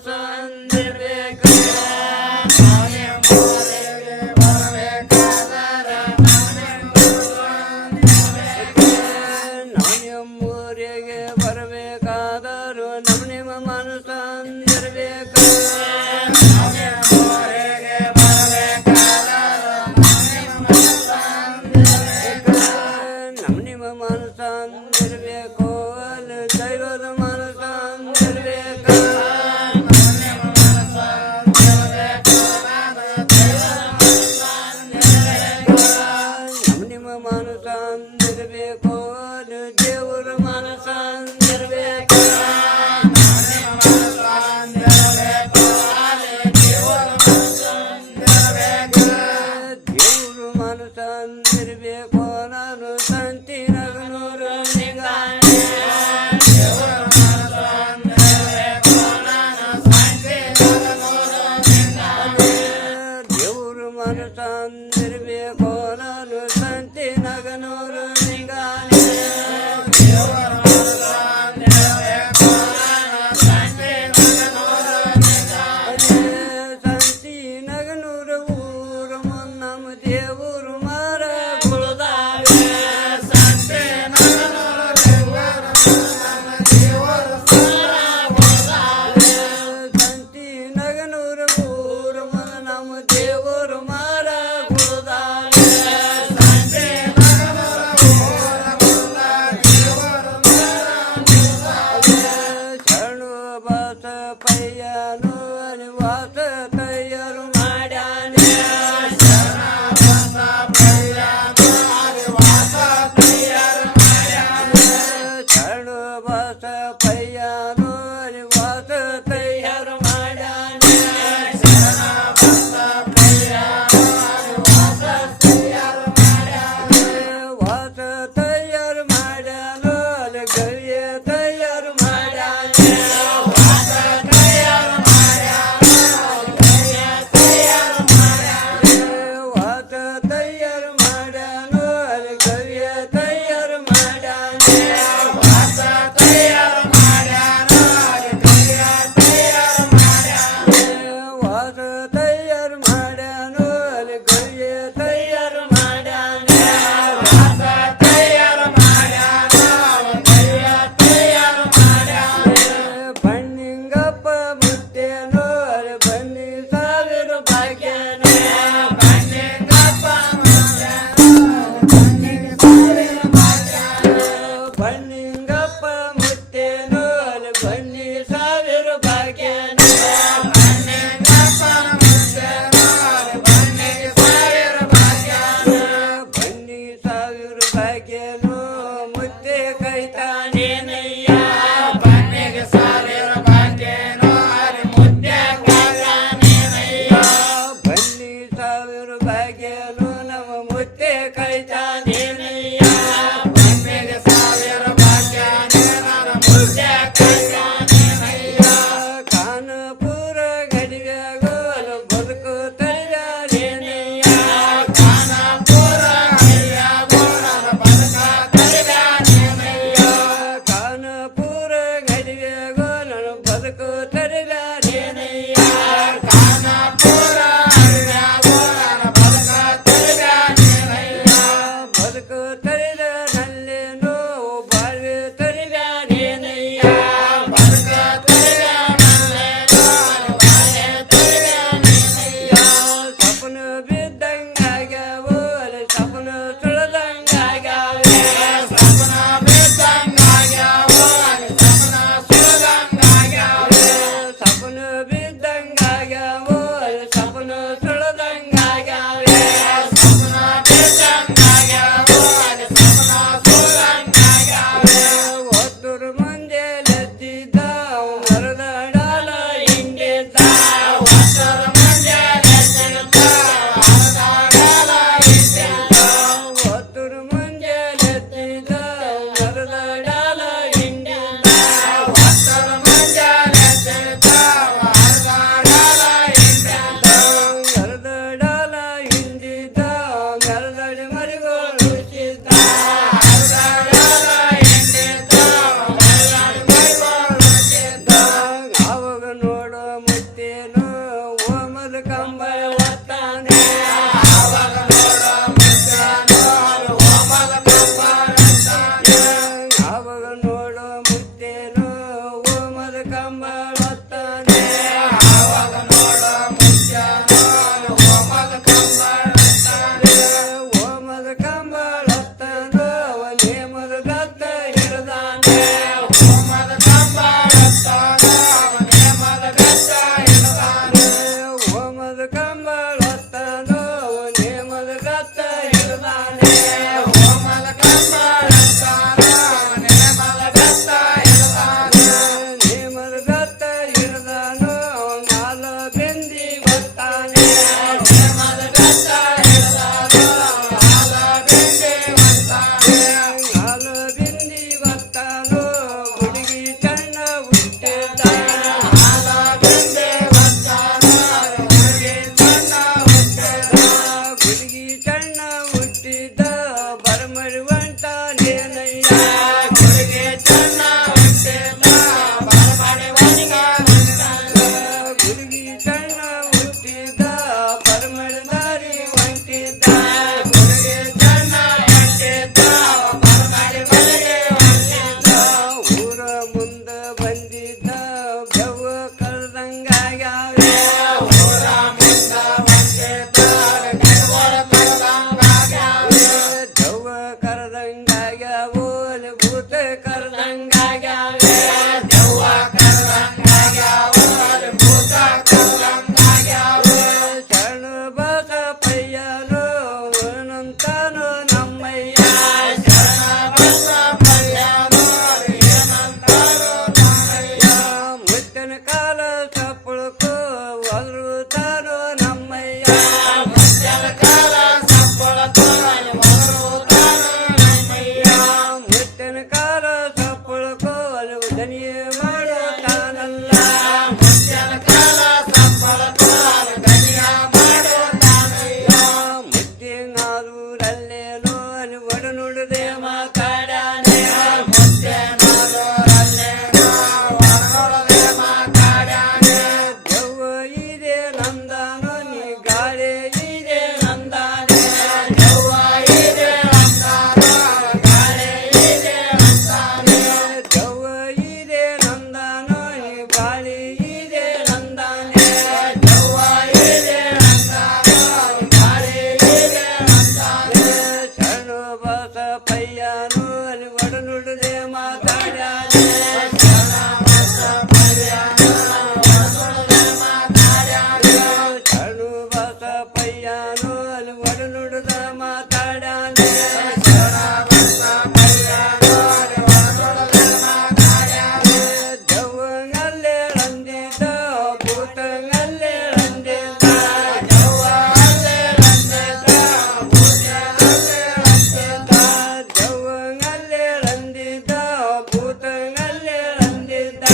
ಮನಸ್ಸಂದಿರ್ಬೇಕು ನಮ್ಮೂರಿಗೆ ಬರಬೇಕಾದರೂ ನಿಮ್ಮ ಮನಸ್ಸಂದಿರ್ಬೇಕು ನಿಮ್ಮ ಮನಸ್ಸಂದಿರ್ಬೇಕು ಅಲ್ಲಿ ದೈವದ ಮನಸ್ಸಂದಿರ್ಬೇಕು ನಿಮ್ಮ ಮನಸ್ಸಂದಿರ್ಬೇಕು ಅಲ್ಲಿ ದೇವರ ಮನಸ್ಸಂದಿರ್ಬೇಕು ದೇವರು ಮನಸ್ಸಂದಿರ್ಬೇಕು ನಾನು ಸಂತಿ ನಗನೂರು ನಿಗಾಣೆ ದೇವರು ಮನಸ್ಸಂದಿರ್ಬೇಕು ನಾನು ಸಂತಿ ನಗನೂರು ನಿಗಾಣೆ ಸಂತಿ ನಗನೂರು ಊರು ನಮ್ಮ ದೇವರು ಮರ ಕುಳದಾವೆ ಸಂತಿ ನಗನೂರು ಊರು ನಮ್ಮ ದೇವರು ಮರ ಕುಳದಾವೆ ಶರಣು ಬಸ ಪಯ್ಯನು ವಾಸ ತಯ್ಯರು ಮಾಡ್ಯಾನೆ ಶರಣು ಬಸ ಪಯ್ಯನು ವಾಸ ತಯ್ಯರು ಮಾಡ್ಯಾನೆ ವಾಸ ತಯ್ಯರು ಮಾಡ್ಯಾನು ಅಲ್ಲಿ ಗವಿಯ ತಯ್ಯರು ಮಾಡ್ಯಾನೆ ವಾಸ ತಯ್ಯರು ಮಾಡ್ಯಾನು ಅಲ್ಲಿ ಗವಿಯ ತಯ್ಯರು ಮಾಡ್ಯಾನೆ ವಾಸ ತಯ್ಯರು ಮಾಡ್ಯಾನು ಅಲ್ಲಿ ಗವಿಯ ತಯ್ಯರು ಮಾಡ್ಯಾನೆ ಬಣ್ಣಿಂಗಪ್ಪ ಮುತ್ತೇನು ಅಲ್ಲಿ ಬನ್ನಿ ಸಾವಿರ ಭಾಗ್ಯನು ಬಣ್ಣಿಂಗಪ್ಪ ಮುತ್ತೇನು ಅಲ್ಲಿ ಬನ್ನಿ ಸಾವಿರ ಭಾಗ್ಯನು ಬನ್ನಿ ಸಾವಿರ ಭಾಗ್ಯನು ಮುತ್ತೆ ಕೈತಾನೇನಯ್ಯ ಬನ್ನಿ ಸಾವಿರ ಭಾಗ್ಯನು ನಮ್ಮ ಮುತ್ತೆ ಕೈತಾನೇನಯ್ಯ ಕಾನ ಕರೆದಂಗಾಗ್ಯಾವೆ ದೆವ್ವ ಕರೆದಂಗಾಗ್ಯಾವು ಭೂತ ಕರೆದಂಗಾಗ್ಯಾವೆ ಶರಣು ಬಸಪ್ಪಯ್ಯನು ಅನಂತನು ನಮ್ಮಯ್ಯ ಮುತ್ತನ ಕಾಲ ಸಪ್ಪಳಕು ಒದರುತ್ತಾನು ನಮ್ಮಯ್ಯ ಮುತ್ತನ ಕಾಲ ಸಪ್ಪಳಕು ದನಿಯ ಮಾಡುತ್ತಾನಲ್ಲ ಮುತ್ತಿನಾದೂರಲ್ಲೇನೋ ಒಡ ನುಡಿದೆ ಮಾತಾಡಾನೆ ದೆವ್ವ ಇದೆ ನಂದಾನೋ ನೀ ಗಾಳಿ ಇದೆ ನಂದಾನೆ ದೆವ್ವ ಇದೆ ನಂದಾನೋ ನೀ ಗಾಳಿ ಇದೆ ನಂದಾನೆ ಶರಣು ಬಸಪ್ಪಯ್ಯನು ಒಡ ನುಡಿದೆ ಮಾತಾಡ್ಯಾನೆ ಶರಣು ಬಸಪ್ಪಯ್ಯನು ಒಡ ನುಡಿದ ಮಾತಾಡ್ಯಾನೆ ದೆವ್ವನಲ್ಲೇ ಅಂದಿದ್ದ ಭೂತನಲ್ಲೇ ಅಂದಿದ್ದ ದೆವ್ವನಲ್ಲೇ ಅಂದಿದ್ದ ಭೂತನಲ್ಲೇ ಅಂದಿದ್ದ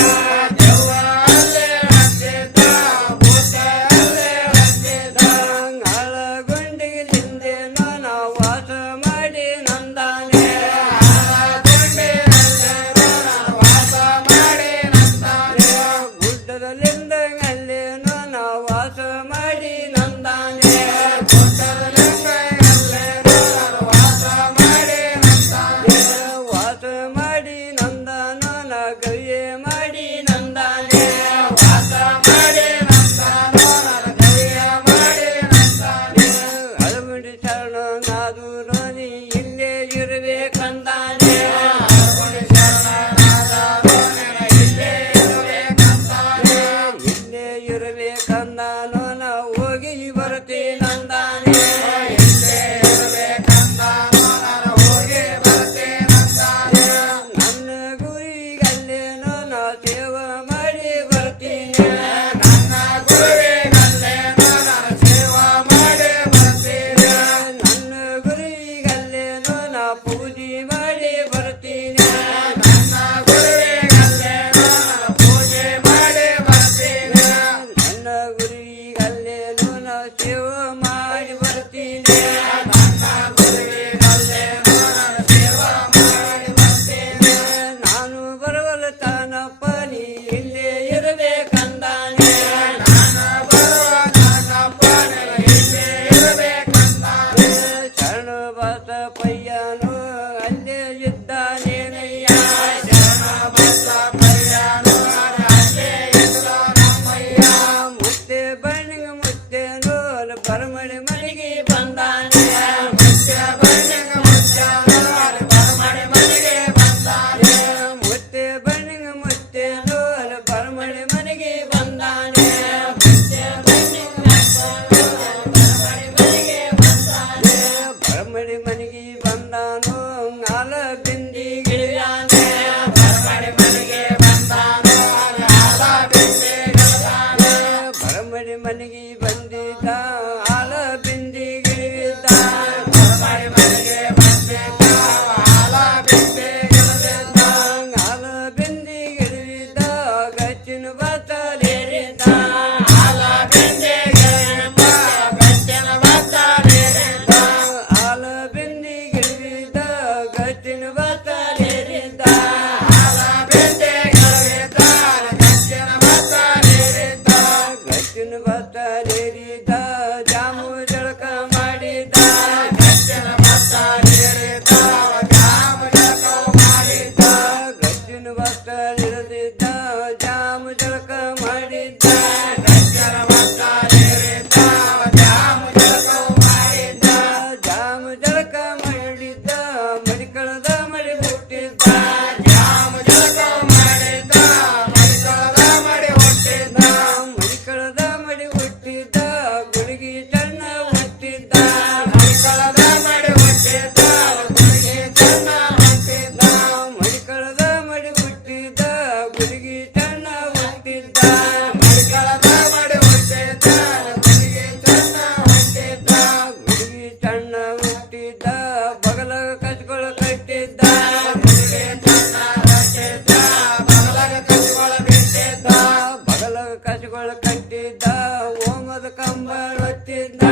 ಆಳಗುಂಡಿಲಿಂದೇನೋ ನಾವು ವಾಸ ಮಾಡಿ ನಂದಾನೆ ಗುಡ್ಡದಲ್ಲಿಂದ ಅಲ್ಲೇನೋ ನಾವು ವಾಸ ಮಾಡಿ ನಂದಾನೆ ವಾಸ ಮಾಡಿ ನಂದಾನೋ ನಾ ಗವಿಯೇ ಮಾಡಿ ನಂದಾನೆ ಅಳಗುಂಡಿ ಶರಣ ನಾದೂರೋ ನೀ ಇಲ್ಲೇ ಇರಬೇಕಂದಾನೆ ಇಲ್ಲೇ ಇರಬೇಕಂದಾನೋ ನಾ ಹೋಗಿ ಬರ್ತೀನಂದಾನೆ ನನ್ನ ಗುರಿಗಲ್ಲೇನೋ ನಾ ಸೇವೆ ಮಾಡಿ ಬರ್ತೀನಿ ನನ್ನ ಗುರಿಗಲ್ಲೇನೋ ನಾ ಪೂಜೆ ಮಾಡಿ ಬರ್ತೀನಿ ನನ್ನ ಗುರಿಗಲ್ಲೇನೋ ನಾ ಸೇವೆ ಮಾಡಿ ಬರ್ತೀನಿ ನಾನು ಬರವಲ್ಲ ತಾನಪ್ಪ ನೀ ಇಲ್ಲೇ ಇರಬೇಕಂದಾನೆ ಶರಣು ಬಸಪ್ಪಯ್ಯನು ಅಲ್ಲೇ ಇದ್ದಾನೇನಯ್ಯ ಮುತ್ತೆ ಬಣ್ಣಿಗೆ ಮುತ್ತೇನು ಬರಮಡಿ ಮನೆಗೆ ಬಂದಾನೆ ಮುತ್ತೆ ಬಣ್ಣಿಗೆ ಮುತ್ತೇನು ಬರಮಡಿ ಮನೆಗೆ ಬಂದಾನೆ ಬರಮಡಿ ಮನೆಗೆ ಬಂದಾನು ನಾಲ ಬಿಂದಿ ಗಿಳಿಯಾನೆ ಬರಮಡಿ ಮನೆಗೆ ಬಂದಿದ್ದ ಆಲ ಬಿಂದಿ ಗಿಳಿವಿದ್ದ ಆಲ ಬಿಂದಿ ಗಿಳಿವಿದ್ದ ಗಚ್ಚಿನ ಬತ್ತಲೇರಿದ್ದ ಆಲ ಬಿಂದಿ ಗಿಳಿವಿದ್ದ ಗಚ್ಚಿನ ಬತ್ತಲೇರಿದ್ದ ಗಚ್ಚಿನ ಬತ್ತಲೇರಿದ್ದ ಜಾಮು ಜಳಕ ಮಾಡಿದ್ದ ಗಚ್ಚಿನ ಬತ್ತಲಿರದಿದ್ದ ಜಾಮು ಜಳಕ ಮಾಡಿದ್ದ ಕಸಗಳು ಕಟ್ಟಿದ್ದ ಓಮದ ಕಂಬಳ ಹೊತ್ತಿದ್ದ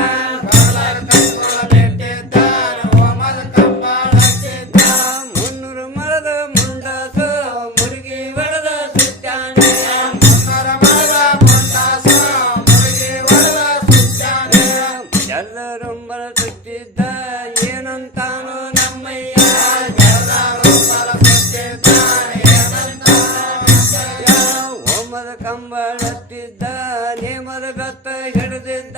ಮುನ್ನೂರು ಮರದ ಮುಂಡಾಸು ಮುರುಗಿ ಹೊಡೆದ ಸುತ್ತಾನೆ ಎಲ್ಲರೊಂಬರ ಸುತ್ತಿದ್ದ ಏನಂತಾನೋ ನಮ್ಮಯ್ಯ ಓಮದ ಕಂಬಳ ಹತ್ತಿದ್ದ ನೇಮದ ಬೆತ್ತ ಹಿಡಿದಿದ್ದ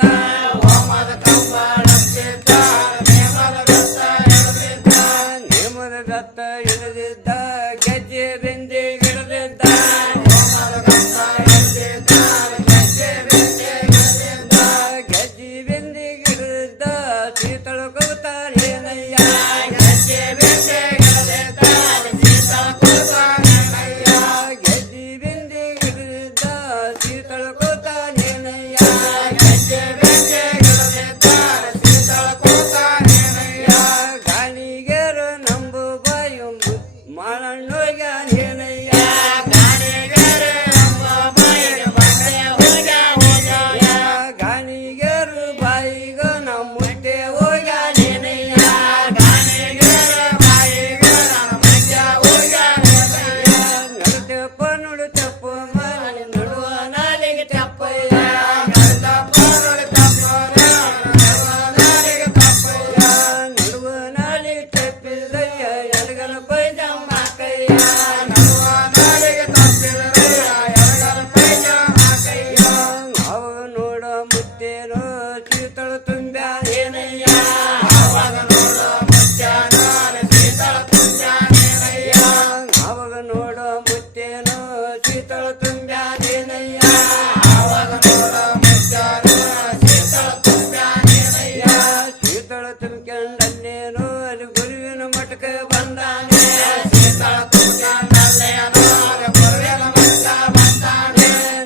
ನೇಮದ ಬೆತ್ತ ಹಿಡಿದಿದ್ದ ಗೆಜ್ಜೆ ಬೆಂದಿ ಹಿಡಿದಿದ್ದ ಗೆಜ್ಜೆ ಬೆಂದಿ ಹಿಡಿದಿದ್ದ ಶೀತಳ ಕೂತಾರೇನಯ್ಯ ಗೆಜ್ಜೆ ಬೆಂದಿ ಹಿಡಿದಿದ್ದ ಶೀತಳ ಕೂತಾನೇನಯ್ಯ ಗಾಣಿಗೆರು ನಂಬು ಬಾಯು ಮಾಡಣ್ಣೋಗ್ಯಾನೇನಯ್ಯ ಗಾಣಿಗೆರು ಬಾಯಿಗ ನಮ್ಮ ಮುಟ್ಟೆ ಹೋಗ್ಯಾನೇನಯ್ಯ ನಡುತ್ತಪ್ಪ ನುಡುತ್ತಪ್ಪ ಮನೆ ನಡುವ ನಾಲಿಗೆ ತಪ್ಪಯ್ಯ ನಡುವ ನಾಲಿಗೆ ತಪ್ಪಿದಯ್ಯ ಎಡಗನ ಪೈಜಾಮ ಕೈಯ ಅವಾಗ ನೋಡ ಮುತ್ತೇನೋ ಶೀತಳ ತುಂಬ್ಯಾನೇನಯ್ಯ ಅವಾಗ ನೋಡ ಮುತ್ತೇನೋ ಶೀತಳ ತುಂಬ್ಯಾನೇನಯ್ಯ ಶೀತಳ ತುಂಬ್ಕೊಂಡಲ್ಲೇನೋ ಅಲ್ಲಿ ಗುರುವಿನ ಮಠಕ್ಕೆ ಬಂದಾನೆ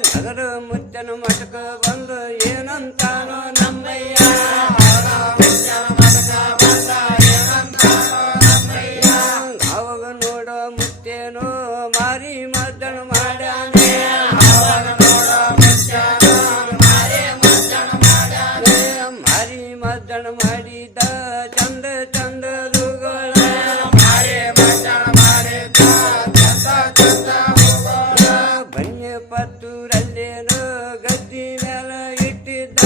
ನಗರ ಮುತ್ತನ ಮಠಕ್ಕೆ ಬಂದು ಏನಂತಾನೋ ನಮ್ಮಯ್ಯ ಅವಾಗ ನೋಡ ಮುತ್ತೇನೋ ಮಾರಿ ಮದ್ದಣ ಮಾಡ್ಯಾನೆ ಮಾರಿ ಮದ್ದಣ ಮಾಡಿದ ಚಂದ ಚಂದದುಗಳ ಬನ್ನಿ ಪತ್ತೂರಲ್ಲೇನೋ ಗದ್ದಿ ಮೇಲೆ ಇಟ್ಟಿದ್ದ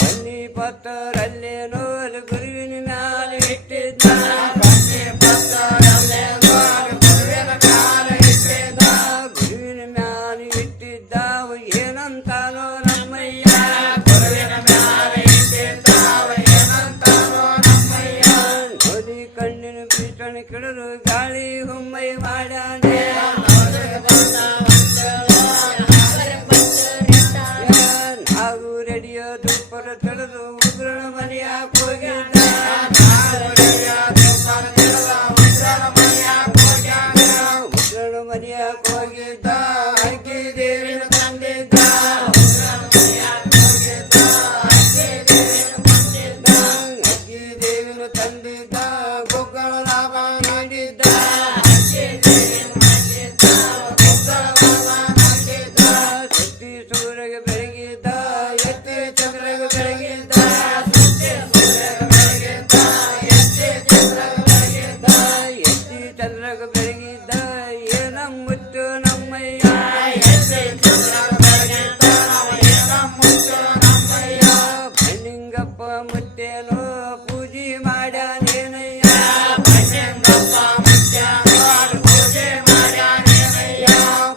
ಬನ್ನಿ ಪತ್ತೂರಲ್ಲೇನೋ ಅಲ್ಲಿ ಗುರುವಿನ ಮ್ಯಾಲೆ ಇಟ್ಟಿದ್ದ ಗುರುವಿನ ಮ್ಯಾಲೆ ಇಟ್ಟಿದ್ದ ಏನಂತಾನೋ ನಮ್ಮಯ್ಯ ನೋಡಿ ಕಣ್ಣಿನ ಬೀಟಣ ಕೆಡರು ಗಾಳಿ ಹುಮ್ಮೈ ಮಾಡ್ಯಾನೆ ನಾವು ರೆಡಿಯೋ ದುಪ್ಪರ ತೆಗೆದು ಉಗ್ರಣ ಮನೆಯಾಗ ಹೋಗಿದ್ದ ಉಗ್ರಣ ಮನೆಯಾಗ ಹೋಗಿದ್ದ ಅಕ್ಕಿ ದೇವಿನ ತಂದಿದ್ದ ಅಕ್ಕಿ ದೇವಿನ ತಂದಿದ್ದ ಗೊಗ್ಗಳ ಲಾಭ ನೀಡಿದ್ದ ಸುತ್ತಿ ಸೂರ್ಯಗೆ ಬೆಳಗಿದ್ದ ಎತ್ತಿ ಚಂದ್ರಗೆ ಬೆಳಗಿದ್ದ ಎತ್ತಿ ಚಂದ್ರಗೆ ಬೆಳಗಿದ್ದ ಏನ ಮುತ್ತು ನಮ್ಮಯ್ಯ ಬನ್ನಿಂಗಪ್ಪ ಮುತ್ತೇನೋ ಪೂಜೆ ಮಾಡ್ಯಾನೇನಯ್ಯ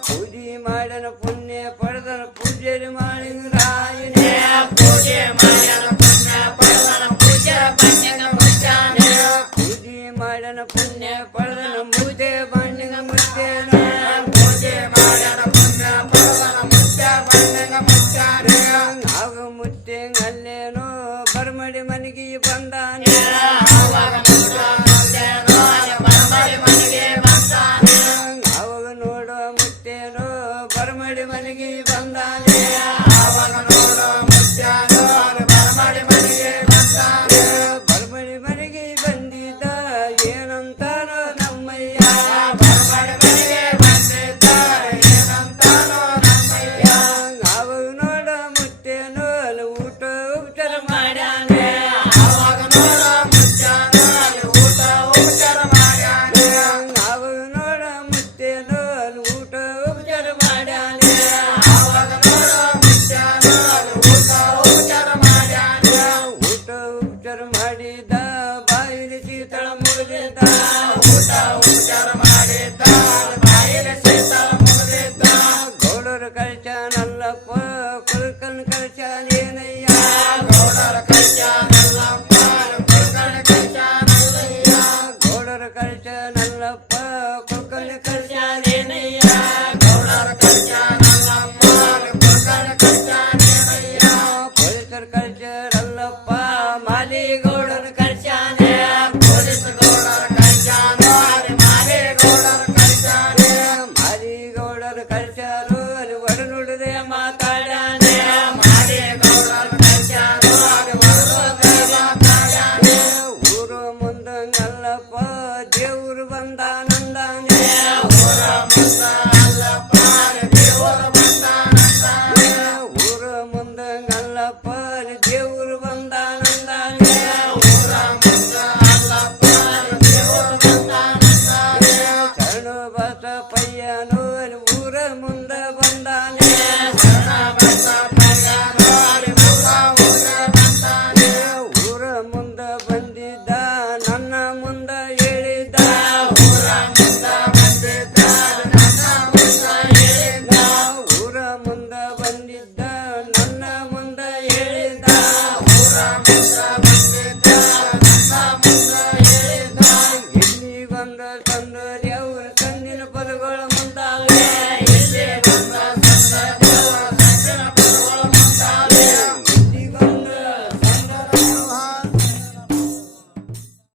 ಪೂಜೆ ಮಾಡನ ಪುಣ್ಯ ಪಡೆದನ ಪೂಜೆ ಮಾಡಿ ರಾಯನೇ ಪೂಜೆ ಮಾಡನ ಪುಣ್ಯ ಪಡೆದನ ಮುದ್ದೆ ಬಣ್ಣಿನ ಮುತ್ತೇನೋ ಆಗ ಮುತ್ತೇಂಗಲ್ಲೇನೋ ಬರ್ಮಡಿ ಮನೆಗೆ ಬಂದಾನೆ ಅವಾಗ ನೋಡೋ ಮುತ್ತೇನೋ ಬರ್ಮಡಿ ಮನೆಗೆ ಬಂದಾನೆ ಬರ್ಮಡಿ ಮನೆಗೆ ಬಂದಿದ್ದ ಏನಂತಾನೋ ನಮ್ಮಯ್ಯ ಕುಡ್ಕೊಂಡು ಕರ್ಸ್ಯಾನೇನಯ್ಯ ಗೌಡರ ಕರ್ಸ್ಯಾನಲ್ಲಪ್ಪ ಕುಡ್ಕೊಂಡು ಕರ್ಸ್ಯಾನೇನಯ್ಯ ಪೊಲೀಸರು ಕರ್ಸ್ಯಾರಲ್ಲಪ್ಪ ಮಾಲಿ ಗೌಡರ ಕರ್ಸ್ಯಾನೆ ಪೊಲೀಸ್ ಗೌಡರ ಕರ್ಸ್ಯಾನ ಮಾಲಿ ಗೌಡರ ಕರ್ಸ್ಯಾನೆ ಮಾಲಿ ಗೌಡರ ಕರ್ಸ್ಯಾರು ಅಲ್ಲಿ ಒಡ ನುಡಿದೆ ಮಾತಾಡ್ಯಾನೆ ಮಾಲಿ ಗೌಡರ ಕರ್ಸ್ಯಾರು ಅಲ್ಲಿ ಒಡ ಮಾತಾಡ್ಯಾನೆ ಊರು ಮುಂದಂಗಲ್ಲಪ್ಪ ದೇವ್ರು ಬಂದಾನಂದಾನೆ ಊರ ಮುಂದಲ್ಲಪ್ಪ ದೇವ್ರು ಬಂದಾನಂದಾನೆ ಊರ ಮುಂದಂಗಲ್ಲಪ್ಪ ದೇವ್ರು ಬಂದಾನಂದಾನೆ ಊರ ಮುಂದಲ್ಲಪ್ಪ ದೇವ್ರು ಬಂದಾನಂದಾನೆ ಶರಣು ಬಸಪ್ಪಯ್ಯನು ಊರ ಮುಂದ